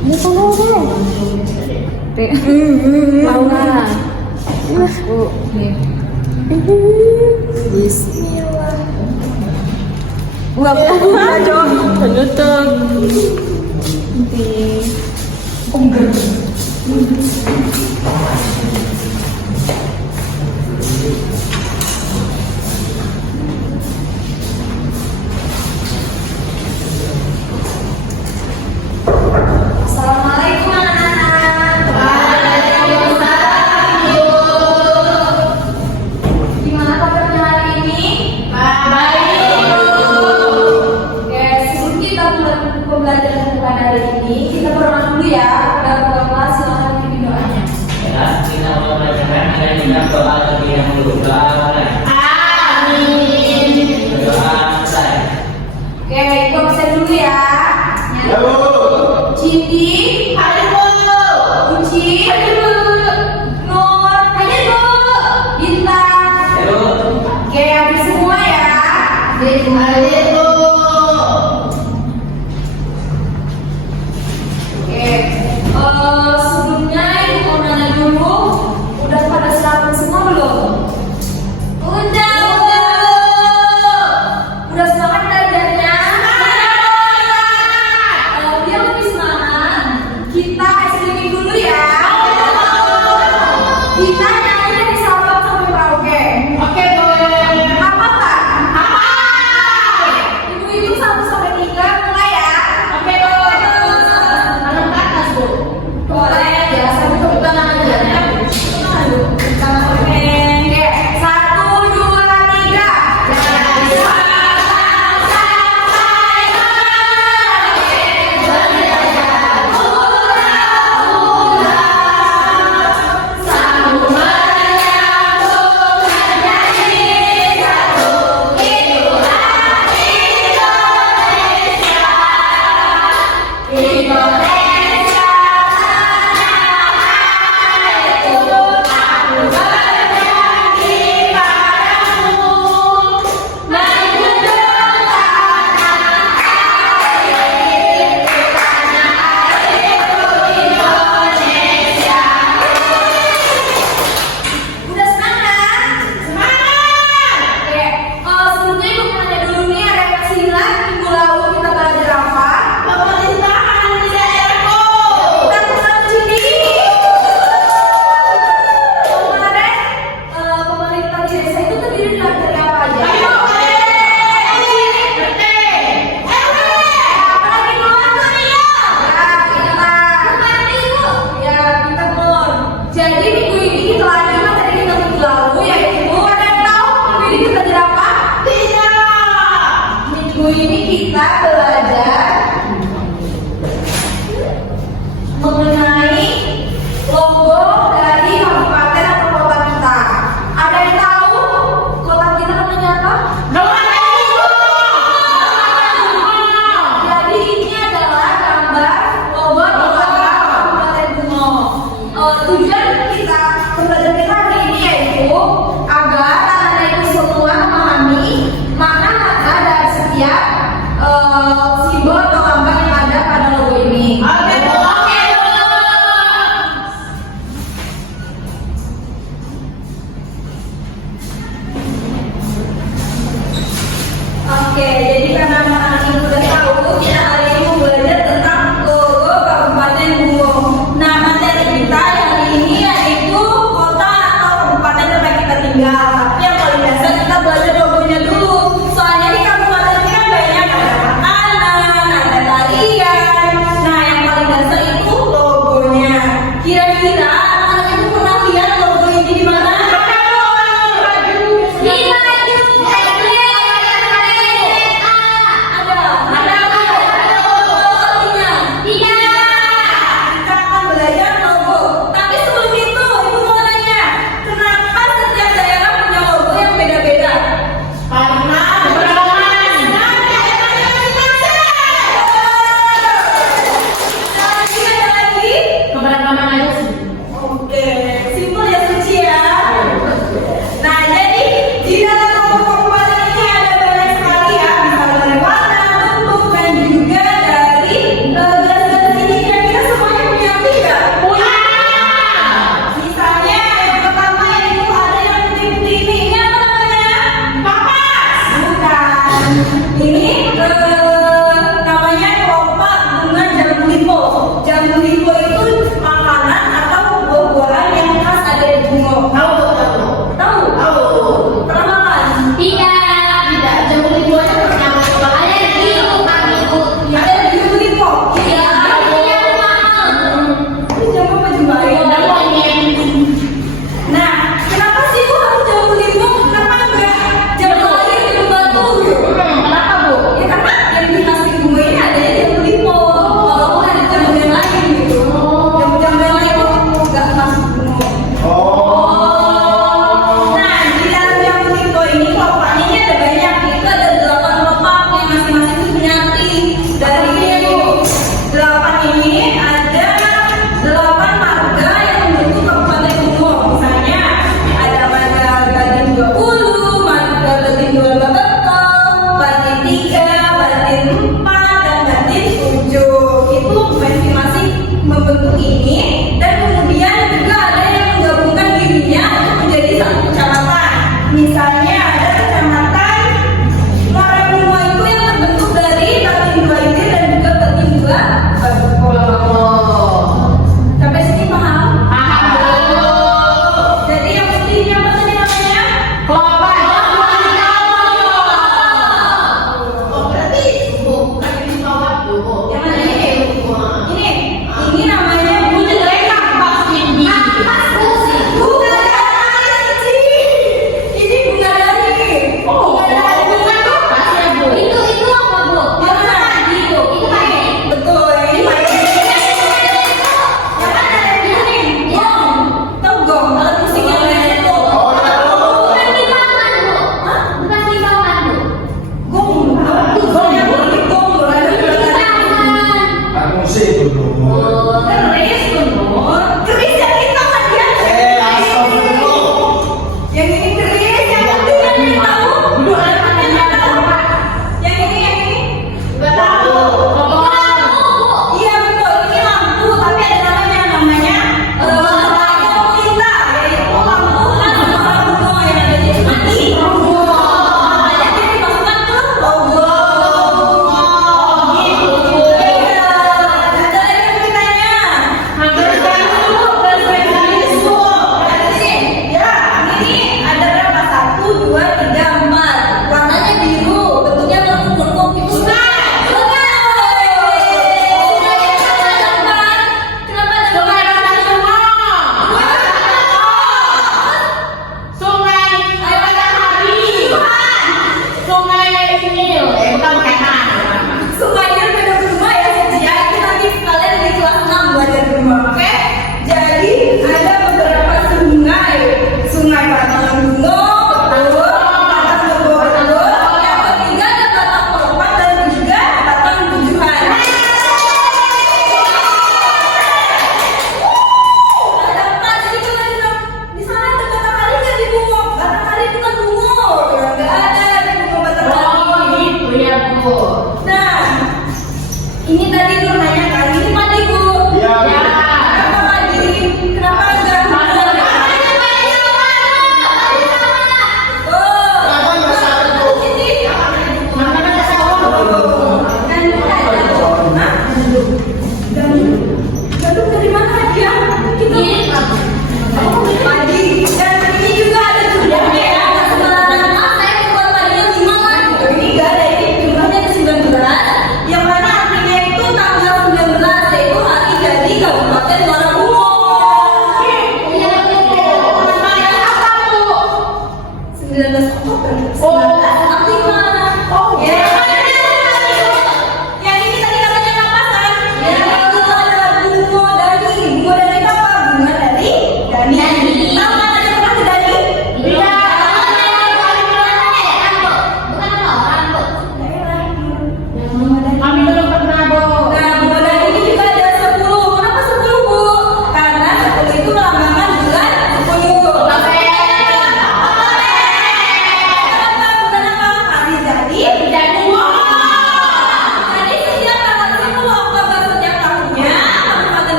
Ini tolong deh. Laura. Aku. Bismillah. Enggak buka Jom. Penutup. Assalamualaikum anak-anak. Waalaikumsalam Bu. Gimana kabarnya hari ini? Baik Bu. Oke, sebelum kita mulai pembelajaran bukan hari ini, kita berdoa dulu ya. Udah buka kelas, silakan bimbing doanya. Ya, kita mau belajar dan kita doa terlebih dahulu. Doa apa? Amin. Doa saya. Oke, kita bisa dulu ya. Cindy, halo Uci, halo Nur, halo Bintang. Halo. Oke, habis semua ya. Halo. Oke, sebelumnya ibu mau nanya dulu, udah pada siapin semua belum? Udah. Udah semangat belajarnya? Biar lebih semangat, kita SPM dulu ya. Kita nyanyi dari Sabang sampai Merauke. Oke, boleh. Apa Kak? Apa? Ibu itu 1 sampai 3 mulai ya. Oke, boleh. Tangan ke atas, Bu. Boleh. Ya, sambil tepuk tangan aja. Tangan dulu. Tangan. Oke. Ini namanya kelompok bunga jambu limpo. Jambu limpo itu makanan atau buah-buahan yang khas ada di bunga. Tahu? Pernah makan? Tidak, jambu limpo aja pernah. Alergi, Ada di jambu limpo. Iya, Ini jambu apa jembaring? Nah, kenapa sih itu harus jambu limpo? Kenapa enggak jambu lagi jambu batu? Kenapa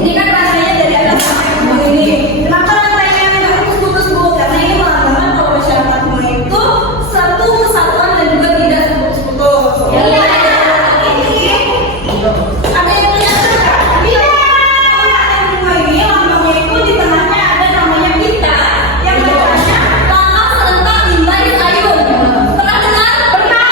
Ini kan rantainya dari atas sampai ke bawah ini. Kenapa rantainya nggak putus-putus Bu? Karena ini mengatakan kalau masyarakat Mula itu satu kesatuan dan juga tidak putus-putus. Iya. Ada yang menyatakan? Iya. Yang Mula ini lambangnya itu di tengahnya ada namanya pita. Yang bacanya langkah serentak nilai sayun. Pernah dengar? Pernah.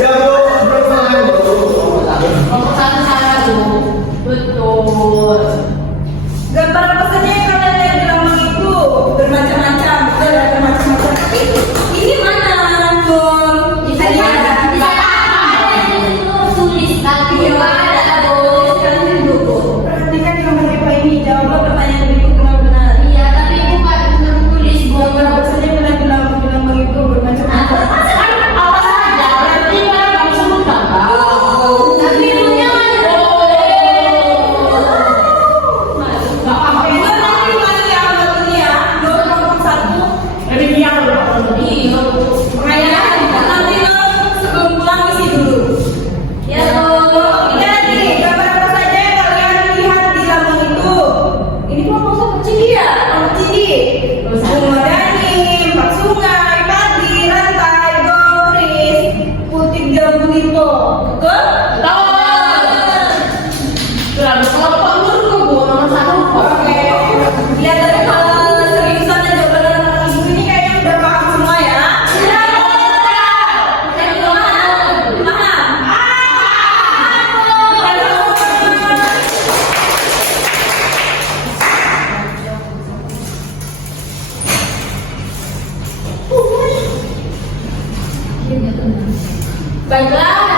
Ya belum makan Nomor satu salah tuh. Betul. Gambar apa saja yang kalian lihat di lambang itu? Bermacam-macam, betul ada bermacam-macam. Tapi ini mana, Nur? Bisa ada tulis tapi ada tuh. Perhatikan gambar apa ini. Jawablah pertanyaan berikut dengan benar. Iya, tapi bukan tulis Gambar apa saja yang kalian di lambang itu bermacam-macam. apa saja berarti kan kamu sebutkan kan? Tapi ilmunya ada. Nggak apa-apa. Oke, Nur nanti lagi yang ini ya. Nur nomor 1. Ini dia iya. Pertanyaan nanti Nur sebelum pulang isi dulu. Ya Nur. Jadi, gambar apa saja yang kalian lihat di lambang itu? Ini kelompok kecil ya, kelompok kecil. Bunga Dani, Pak Sungai, Padi, Rantai, Gomris, Putih Jambu itu. Betul? Berapa kelompok dulu Bu? Nomor satu. Oke. Lihat dari keseriusan dan jawaban anak-anak ibu ini kayaknya udah paham semua ya. Baiklah,